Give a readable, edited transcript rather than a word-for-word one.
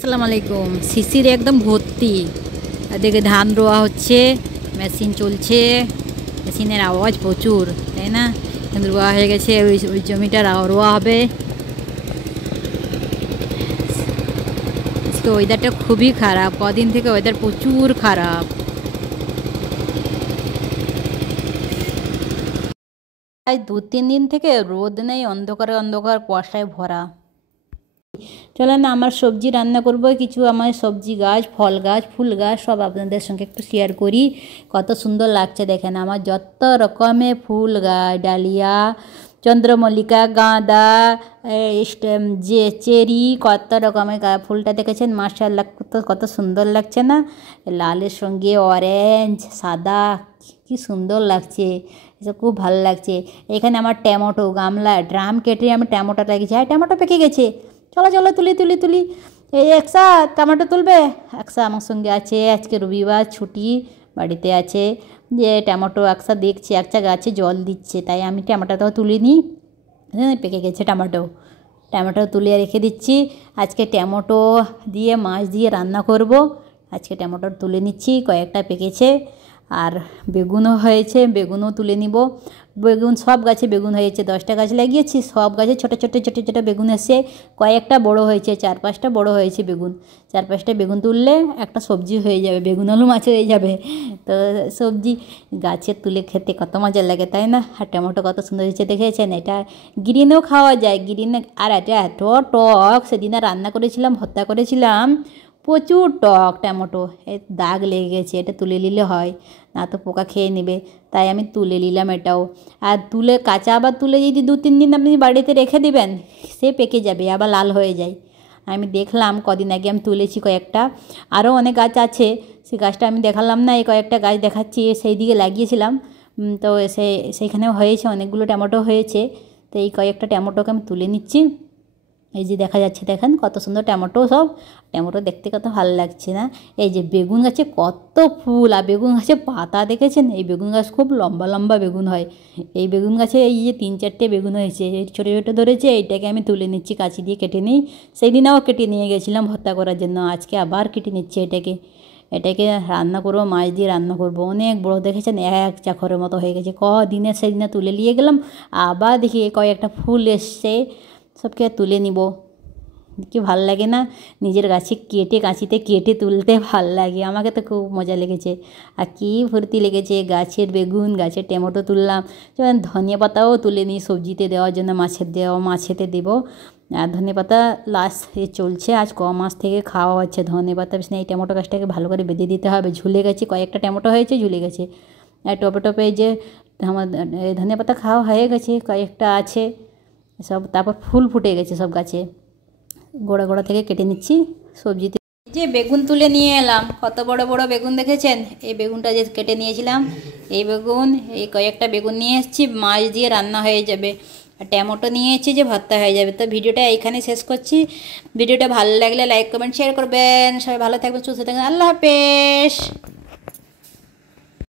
আসসালামু আলাইকুম। শিশির একদম ভর্তি। এদিকে ধান রোয়া হচ্ছে, মেশিন চলছে, মেশিনের আওয়াজ প্রচুর, তাই না? কিন্তু রোয়া হয়ে গেছে, ওই জমিটা রোয়া হবে। আজকে ওয়েদারটা খুবই খারাপ, কদিন থেকে ওয়েদার প্রচুর খারাপ। আজ 2-3 দিন থেকে রোদ নেই, অন্ধকারে অন্ধকার কুয়াশায় ভরা। চলেন আমার সবজি রান্না করব, কিছু আমার সবজি গাছ, ফল গাছ, ফুল গাছ সব আপনাদের সঙ্গে একটু শেয়ার করি। কত সুন্দর লাগছে দেখেন, আমার যত রকমের ফুল গাছ, ডালিয়া, চন্দ্রমল্লিকা, গাঁদা, যে চেরি, কত রকমের ফুলটা দেখেছেন? মাশাআল্লাহ, কত সুন্দর লাগছে না? লালের সঙ্গে অরেঞ্জ, সাদা, কি সুন্দর লাগছে, এসব খুব ভালো লাগছে। এখানে আমার টমেটো গামলা ড্রাম কেটে আমি টমেটো লাগিয়েছি। হ্যাঁ, টমেটো পেকে গেছে, চলো চলো তুলি তুলি তুলি। এই একসা টমেটো তুলবে? একসা আমার সঙ্গে আছে, আজকে রবিবার ছুটি, বাড়িতে আছে। যে টমেটো একসা দেখছি, একটা গাছে জল দিচ্ছে, তাই আমি টমেটোটাও তুলে নিই। পেকে গেছে টমেটো, টমেটো তুলে রেখে দিচ্ছি। আজকে টমেটো দিয়ে মাছ দিয়ে রান্না করব। আজকে টমেটো তুলে নিচ্ছি, কয়েকটা পেকেছে। আর বেগুনও হয়েছে, বেগুনও তুলে নিব। বেগুন সব গাছে বেগুন হয়েছে, 10টা গাছ লাগিয়েছি, সব গাছে ছোটো ছোটো ছোটো ছোটো বেগুন এসে কয়েকটা বড় হয়েছে, 4-5টা বড় হয়েছে বেগুন। 4-5টা বেগুন তুললে একটা সবজি হয়ে যাবে, বেগুন আলু মাছ হয়ে যাবে। তো সবজি গাছে তুলে খেতে কত মজা লাগে, তাই না? আর টমেটো কত সুন্দর হয়েছে দেখেছেন? এটা গ্রিনেও খাওয়া যায়, গ্রিনে। আর এটা এত টক, সেদিনে রান্না করেছিলাম, ভর্তা করেছিলাম, প্রচুর টক টমেটো। দাগ লেগে গেছে, এটা তুলে নিলে হয় না তো পোকা খেয়ে নেবে, তাই আমি তুলে নিলাম এটাও। আর তুলে কাঁচা আবার তুলে যদি 2-3 দিন আপনি বাড়িতে রেখে দিবেন, সে পেকে যাবে, আবার লাল হয়ে যায়। আমি দেখলাম কদিন আগে আমি তুলেছি কয়েকটা, আরও অনেক গাছ আছে, সেই গাছটা আমি দেখালাম না, এই কয়েকটা গাছ দেখাচ্ছি, সেই দিকে লাগিয়েছিলাম। তো সেইখানেও হয়েছে, অনেকগুলো টমেটো হয়েছে। তো এই কয়েকটা টমেটোকে আমি তুলে নিচ্ছি। এই যে দেখা যাচ্ছে, দেখেন কত সুন্দর টমেটো, সব টমেটো দেখতে কত ভালো লাগছে না? এই যে বেগুন গাছে কত ফুল, আর বেগুন গাছে পাতা দেখেছেন? এই বেগুন গাছ খুব লম্বা লম্বা বেগুন হয়। এই বেগুন গাছে এই যে 3-4টে বেগুন হয়েছে, এই ছোটো ছোটো ধরেছে, এইটাকে আমি তুলে নিচ্ছি, কাঁচি দিয়ে কেটে নিই। সেই দিনেও কেটে নিয়ে গেছিলাম ভর্তা করার জন্য, আজকে আবার কেটে নিচ্ছি এটাকে। এটাকে রান্না করবো, মাছ দিয়ে রান্না করবো। অনেক বড়ো দেখেছেন, এক চাখরের মতো হয়ে গেছে। কদিনে সেদিনে তুলে নিয়ে গেলাম, আবার দেখি কয়েকটা ফুল এসছে, সবকে তুলে নিব। কি ভাল লাগে না? নিজের গাছে কেটে, কাঁচিতে কেটে তুলতে ভাল লাগে, আমাকে তো খুব মজা লেগেছে। আর কি ফুর্তি লেগেছে, গাছের বেগুন, গাছের টমেটো তুললাম। যেমন ধনিয়া পাতাও তুলে নিই সবজিতে দেওয়ার জন্য, মাছেতে দেবো। আর ধনে পাতা লাস্ট চলছে, আজ মাস থেকে খাওয়া হচ্ছে ধনে পাতা। বেশ না, এই টমেটো গাছটাকে ভালো করে বেঁধে দিতে হবে, ঝুলে গেছে, কয়েকটা টমেটো হয়েছে ঝুলে গেছে। আর টপে টপে যে আমার ধনে পাতা খাওয়া হয়ে গেছে, কয়েকটা আছে সব। তারপর ফুল ফুটে গেছে সব গাছে, গোড়া গোড়া থেকে কেটে নিচ্ছি সবজিতে। যে বেগুন তুলে নিয়ে এলাম, কত বড় বড় বেগুন দেখেছেন? এই বেগুনটা যে কেটে নিয়েছিলাম, এই বেগুন, এই কয়েকটা বেগুন নিয়ে এসেছি, মাছ দিয়ে রান্না হয়ে যাবে। আর টমেটো নিয়ে এসেছি যে ভর্তা হয়ে যাবে। তো ভিডিওটা এইখানে শেষ করছি। ভিডিওটা ভালো লাগলে লাইক কমেন্ট শেয়ার করবেন। সবাই ভালো থাকবেন, সুস্থ থাকবেন, আল্লাহ হাফেজ।